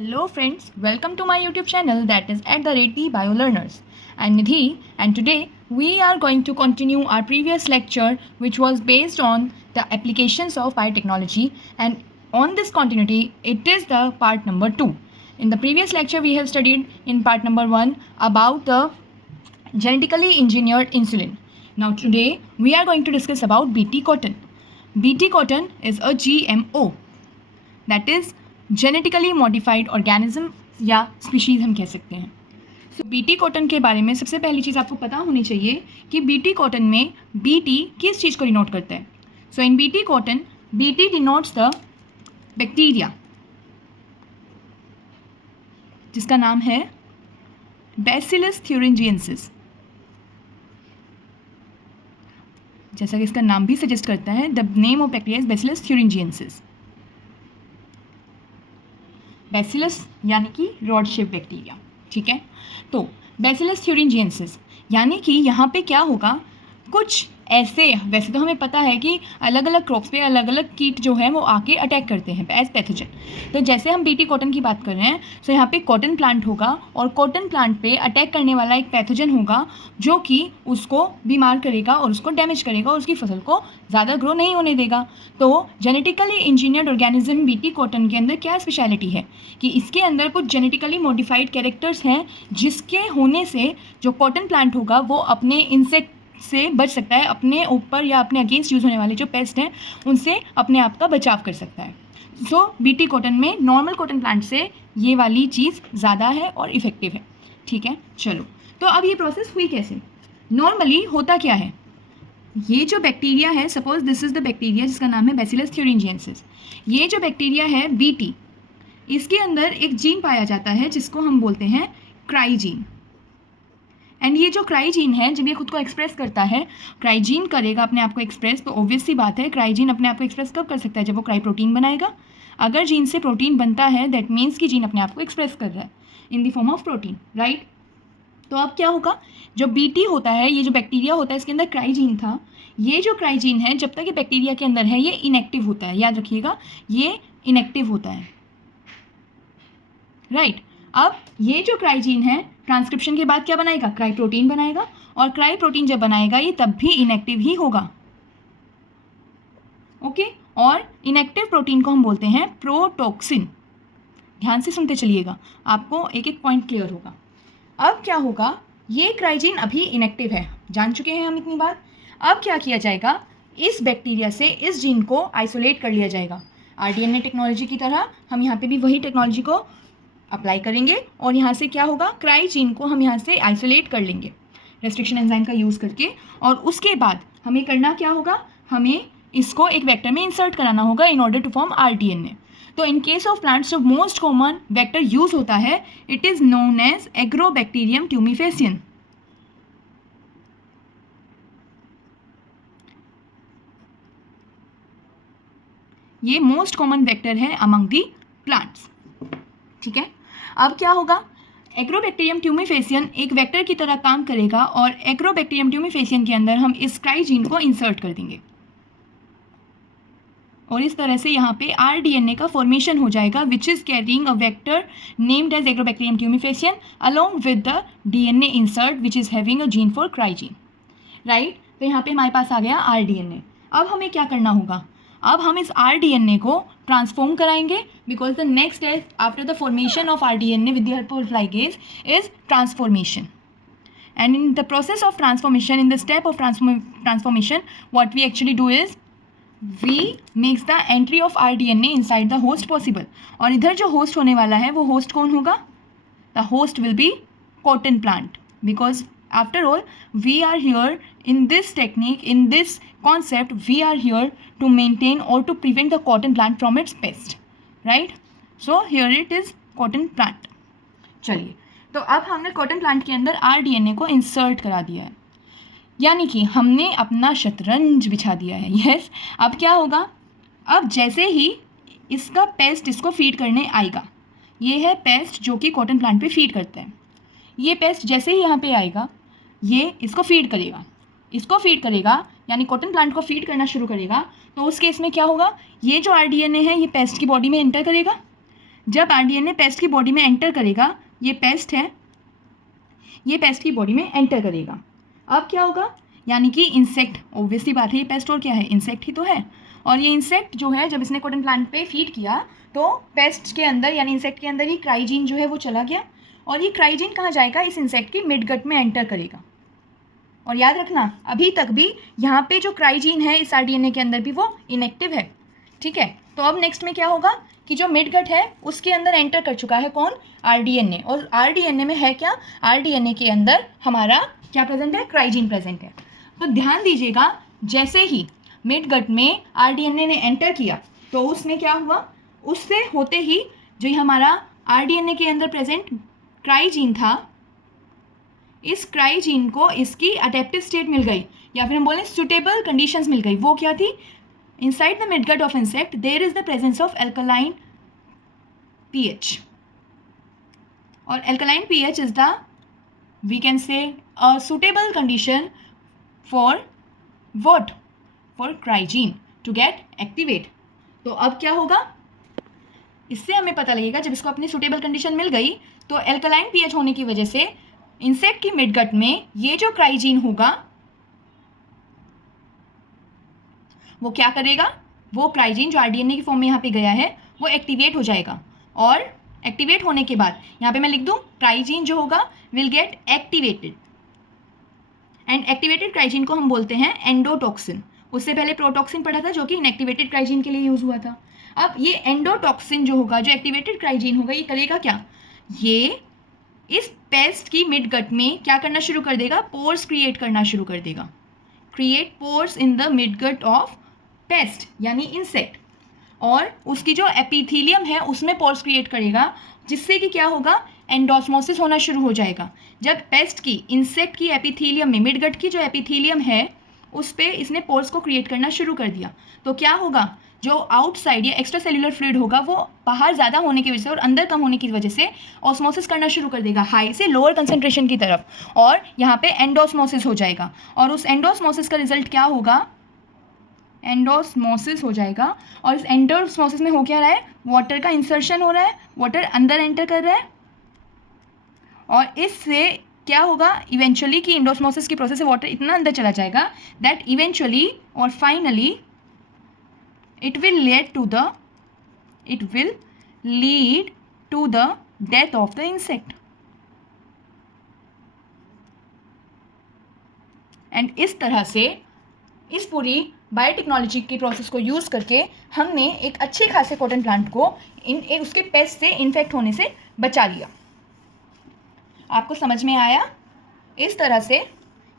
Hello friends, welcome to my YouTube channel that is @BioLearners. I'm Nidhi and today we are going to continue our previous lecture which was based on the applications of biotechnology, and on this continuity it is the part number 2. In the previous lecture we have studied in part number 1 about the genetically engineered insulin. Now today we are going to discuss about BT cotton. BT cotton is a GMO, that is genetically modified organism या species हम कह सकते हैं. सो BT cotton के बारे में सबसे पहली चीज़ आपको पता होनी चाहिए कि बीटी कॉटन में बीटी किस चीज़ को डिनोट करता है. So in BT cotton BT denotes the bacteria जिसका नाम है बैसिलस थ्यूरिंजिएंसिस. जैसा कि इसका नाम भी सजेस्ट करता है, the name of bacteria is bacillus thuringiensis. Bacillus यानी कि रॉड शेप बैक्टीरिया. ठीक है, तो बैसिलस थ्यूरिंजिएंसिस यानी कि यहाँ पे क्या होगा, कुछ ऐसे, वैसे तो हमें पता है कि अलग अलग क्रॉप्स पे अलग अलग कीट जो है वो आके अटैक करते हैं एज पैथोजन. तो जैसे हम बीटी कॉटन की बात कर रहे हैं, सो यहाँ पे कॉटन प्लांट होगा और कॉटन प्लांट पे अटैक करने वाला एक पैथोजन होगा जो कि उसको बीमार करेगा और उसको डैमेज करेगा और उसकी फसल को ज़्यादा ग्रो नहीं होने देगा. तो genetically engineered organism BT cotton के अंदर क्या स्पेशलिटी है कि इसके अंदर कुछ जेनेटिकली मॉडिफाइड कैरेक्टर्स हैं जिसके होने से जो कॉटन प्लांट होगा वो अपने इंसेक्ट से बच सकता है, अपने ऊपर या अपने अगेंस्ट यूज़ होने वाले जो पेस्ट हैं उनसे अपने आप का बचाव कर सकता है. सो बीटी कॉटन में नॉर्मल कॉटन प्लांट से ये वाली चीज़ ज़्यादा है और इफ़ेक्टिव है. ठीक है, चलो तो अब ये प्रोसेस हुई कैसे. नॉर्मली होता क्या है, ये जो बैक्टीरिया है, suppose this is the bacteria जिसका नाम है बैसिलस थ्यूरिंजिएंसिस. ये जो बैक्टीरिया है बीटी, इसके अंदर एक जीन पाया जाता है जिसको हम बोलते हैं क्राइजीन. एंड ये जो क्राइजीन है, जब ये खुद को एक्सप्रेस करता है, क्राइजीन करेगा अपने आप को एक्सप्रेस, तो ऑब्वियस सी बात है क्राइजीन अपने आप को एक्सप्रेस कब कर सकता है, जब वो क्राई प्रोटीन बनाएगा. अगर जीन से प्रोटीन बनता है दैट मीन्स कि जीन अपने आप को एक्सप्रेस कर रहा है in the form of protein, right. तो अब क्या होगा, जो बीटी होता है, ये जो बैक्टीरिया होता है, इसके अंदर क्राइजीन था. ये जो क्राइजीन है जब तक ये बैक्टीरिया के अंदर है ये इनएक्टिव होता है, याद रखिएगा ये इनएक्टिव होता है, राइट. अब ये जो क्राइजीन है ट्रांसक्रिप्शन के बाद क्या बनाएगा, क्राई प्रोटीन बनाएगा, और क्राई प्रोटीन जब बनाएगा ये तब भी इनएक्टिव ही होगा. ओके, और इनएक्टिव प्रोटीन को हम बोलते हैं प्रोटॉक्सिन. ध्यान से सुनते चलिएगा, आपको एक एक पॉइंट क्लियर होगा. अब क्या होगा, ये क्राइजीन अभी इनएक्टिव है, जान चुके हैं हम इतनी बार. अब क्या किया जाएगा, इस बैक्टीरिया से इस जीन को आइसोलेट कर लिया जाएगा. आरडीएनए टेक्नोलॉजी की तरह हम यहाँ पे भी वही टेक्नोलॉजी को अप्लाई करेंगे और यहाँ से क्या होगा, क्राइजीन को हम यहाँ से आइसोलेट कर लेंगे रेस्ट्रिक्शन एंजाइम का यूज़ करके. और उसके बाद हमें करना क्या होगा, हमें इसको एक वेक्टर में इंसर्ट कराना होगा in order to form rDNA. तो इन केस ऑफ प्लांट्स जो मोस्ट कॉमन वेक्टर यूज होता है it is known as agrobacterium tumefaciens. ये मोस्ट कॉमन वेक्टर है अमंग दी प्लांट्स. ठीक है, अब क्या होगा, एग्रोबैक्टीरियम ट्यूमिफेसियन एक वेक्टर की तरह काम करेगा और एग्रोबैक्टीरियम ट्यूमिफेसियन के अंदर हम इस क्राइजीन को इंसर्ट कर देंगे और इस तरह से यहाँ पे आरडीएनए का फॉर्मेशन हो जाएगा which is carrying a vector named as agrobacterium tumefaciens along with the DNA insert which is having a gene for cry gene, right. तो यहाँ पे हमारे पास आ गया आरडीएनए. अब हमें क्या करना होगा, अब हम इस आरडीएनए को ट्रांसफॉर्म कराएंगे because the next step after the formation of rDNA with the help of ligase is transformation. And in the process of transformation, in the step of transformation, what we actually do is we makes the entry of rDNA inside the host possible. और इधर जो host होने वाला है वो host कौन होगा, the host will be cotton plant because after all we are here in this technique, in this concept we are here to maintain or to prevent the cotton plant from its pest, right. so here it is cotton plant. चलिए, तो अब हमने cotton plant के अंदर rDNA को insert करा दिया है, यानी कि हमने अपना शतरंज बिछा दिया है. यस, अब क्या होगा, अब जैसे ही इसका पेस्ट इसको फीड करने आएगा, ये है पेस्ट जो कि कॉटन प्लांट पे फीड करता है. ये पेस्ट जैसे ही यहाँ पे आएगा ये इसको फीड करेगा, इसको फीड करेगा यानी कॉटन प्लांट को फीड करना शुरू करेगा. तो उस केस में क्या होगा, ये जो आरडीएनए है ये पेस्ट की बॉडी में एंटर करेगा, जब आरडीएनए पेस्ट की बॉडी में एंटर करेगा, ये पेस्ट है, ये पेस्ट की बॉडी में एंटर करेगा, अब क्या होगा, यानी कि इंसेक्ट, ऑब्वियसली बात है, ये पेस्ट और क्या है, इंसेक्ट ही तो है। और ये इंसेक्ट जो है जब इसने कॉटन प्लांट पे फीड किया तो पेस्ट के अंदर यानी इंसेक्ट के अंदर ही क्राइजीन जो है वो चला गया, और ये क्राइजीन कहाँ जाएगा, इस इंसेक्ट की मिड गट में एंटर करेगा। और याद रखना अभी तक भी यहाँ पे जो क्राइजीन है इस आरडीएनए के अंदर भी वो इनएक्टिव है, ठीक है। तो अब नेक्स्ट में क्या होगा कि जो मिड गट है उसके अंदर एंटर कर चुका है कौन, आरडीएनए, और आरडीएनए में है क्या, आरडीएनए के अंदर हमारा क्या प्रेजेंट है, क्राइजीन प्रेजेंट है। तो ध्यान दीजिएगा, जैसे ही मिड गट में आरडीएनए ने एंटर किया तो उसमें क्या हुआ, उससे होते ही जो हमारा आरडीएनए के अंदर प्रेजेंट क्राइजीन था, इस क्राइजीन को इसकी अडेप्टिव स्टेट मिल गई, या फिर हम बोलें सुटेबल कंडीशंस मिल गई। वो क्या थी, inside the midgut of insect there is the presence of alkaline pH, और alkaline pH is the, we can say, a suitable condition for what, for cry gene to get activate. तो अब क्या होगा, इससे हमें पता लगेगा जब इसको अपनी सुटेबल कंडीशन मिल गई तो एल्कलाइन पीएच होने की वजह से इंसेक्ट की मिडगट में ये जो क्राइजीन होगा वो क्या करेगा, वो क्राइजीन जो आरडीएनए की फॉर्म में यहाँ पे गया है वो एक्टिवेट हो जाएगा, और एक्टिवेट होने के बाद यहाँ पे मैं लिख दूँ क्राइजीन जो होगा will get activated, and activated क्राइजीन को हम बोलते हैं एंडोटॉक्सिन। उससे पहले प्रोटॉक्सिन पढ़ा था जो कि इनएक्टिवेटेड क्राइजीन के लिए यूज़ हुआ था। अब ये एंडोटॉक्सिन जो होगा, जो एक्टिवेटेड क्राइजीन होगा, ये करेगा क्या, ये इस पेस्ट की मिड गट में क्या करना शुरू कर देगा, पोर्स क्रिएट करना शुरू कर देगा, create pores in the mid gut of pest यानी इंसेक्ट, और उसकी जो एपिथीलियम है उसमें पोर्स क्रिएट करेगा, जिससे कि क्या होगा, एंडोस्मोसिस होना शुरू हो जाएगा। जब पेस्ट की इंसेक्ट की एपिथीलियम में, मिड गट की जो एपिथीलियम है उस पर इसने पोर्स को क्रिएट करना शुरू कर दिया, तो क्या होगा, जो आउटसाइड या एक्स्ट्रा सेल्यूलर फ्लूइड होगा वो बाहर ज़्यादा होने की वजह से और अंदर कम होने की वजह से ऑस्मोसिस करना शुरू कर देगा हाई से लोअर कंसंट्रेशन की तरफ, और यहाँ पे एंडोस्मोसिस हो जाएगा। और उस एंडोस्मोसिस का रिजल्ट क्या होगा, एंडोस्मोसिस हो जाएगा, और इस एंडोस्मोसिस में हो क्या रहा है, वाटर का इंसर्शन हो रहा है, वाटर अंदर एंटर कर रहा है, और इससे क्या होगा इवेंचुअली कि एंडोस्मोसिस की प्रोसेस से वाटर इतना अंदर चला जाएगा दैट इवेंचुअली और finally it will lead to the death of the insect। And इस तरह से इस पूरी बायोटेक्नोलॉजी की प्रोसेस को यूज़ करके हमने एक अच्छे खासे कॉटन प्लांट को उसके पेस्ट से इन्फेक्ट होने से बचा लिया। आपको समझ में आया, इस तरह से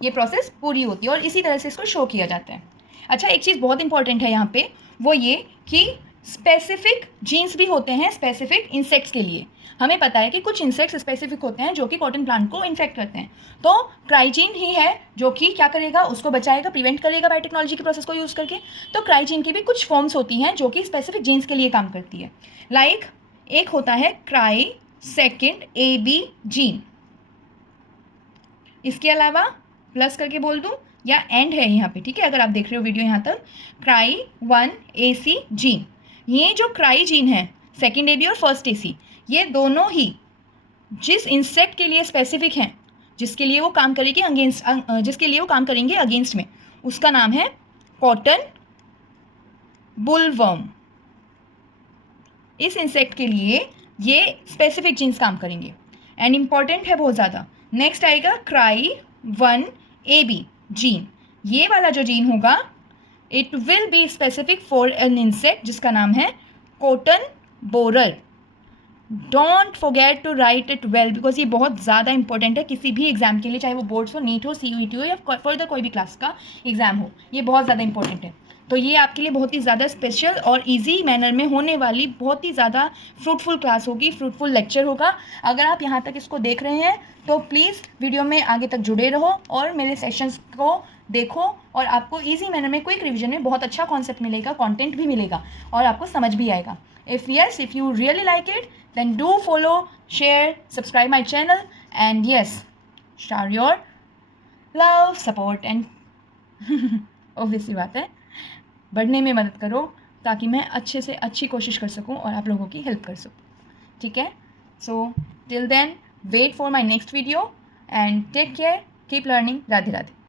ये प्रोसेस पूरी होती है और इसी तरह से इसको शो किया जाता है। अच्छा, एक चीज़ बहुत इंपॉर्टेंट है यहाँ पे, वो ये कि स्पेसिफिक जीन्स भी होते हैं स्पेसिफिक इंसेक्ट्स के लिए। हमें पता है कि कुछ इंसेक्ट्स स्पेसिफिक होते हैं जो कि कॉटन प्लांट को इन्फेक्ट करते हैं, तो क्राइजीन ही है जो कि क्या करेगा, उसको बचाएगा, प्रिवेंट करेगा बायोटेक्नोलॉजी की प्रोसेस को यूज़ करके। तो क्राइजीन की भी कुछ फॉर्म्स होती हैं जो कि स्पेसिफिक जीन्स के लिए काम करती है। लाइक एक होता है क्राई सेकेंड AB जीन, इसके अलावा प्लस करके बोल दूँ या एंड है यहाँ पे, ठीक है, अगर आप देख रहे हो वीडियो यहाँ तक, क्राई 1AC जीन, ये जो क्राई जीन है सेकेंड AB और फर्स्ट AC, ये दोनों ही जिस इंसेक्ट के लिए स्पेसिफिक हैं, जिसके लिए वो काम करेंगे अगेंस्ट में, उसका नाम है कॉटन बुलवर्म। इस इंसेक्ट के लिए ये स्पेसिफिक जीन्स काम करेंगे एंड इम्पॉर्टेंट है बहुत ज़्यादा। नेक्स्ट आएगा क्राई 1AB जीन, ये वाला जो जीन होगा it will be specific for an insect जिसका नाम है cotton borer. Don't forget to write it well because ये बहुत ज़्यादा इंपॉर्टेंट है किसी भी एग्जाम के लिए, चाहे वो बोर्ड्स हो, नीट हो, CUET हो या फर्दर कोई भी क्लास का एग्जाम हो, ये बहुत ज़्यादा इंपॉर्टेंट है। तो ये आपके लिए बहुत ही ज़्यादा स्पेशल और इजी मैनर में होने वाली बहुत ही ज़्यादा फ्रूटफुल क्लास होगी, फ्रूटफुल लेक्चर होगा। अगर आप यहाँ तक इसको देख रहे हैं तो प्लीज़ वीडियो में आगे तक जुड़े रहो और मेरे सेशंस को देखो, और आपको इजी मैनर में क्विक रिवीजन में बहुत अच्छा कॉन्सेप्ट मिलेगा, कंटेंट भी मिलेगा और आपको समझ भी आएगा। If you really like it then do follow, share, subscribe my channel, and yes, share your love, support and obviously बात है, बढ़ने में मदद करो ताकि मैं अच्छे से अच्छी कोशिश कर सकूं और आप लोगों की हेल्प कर सकूं। ठीक है। So till then wait for my next video and take care, keep learning. Radhe Radhe.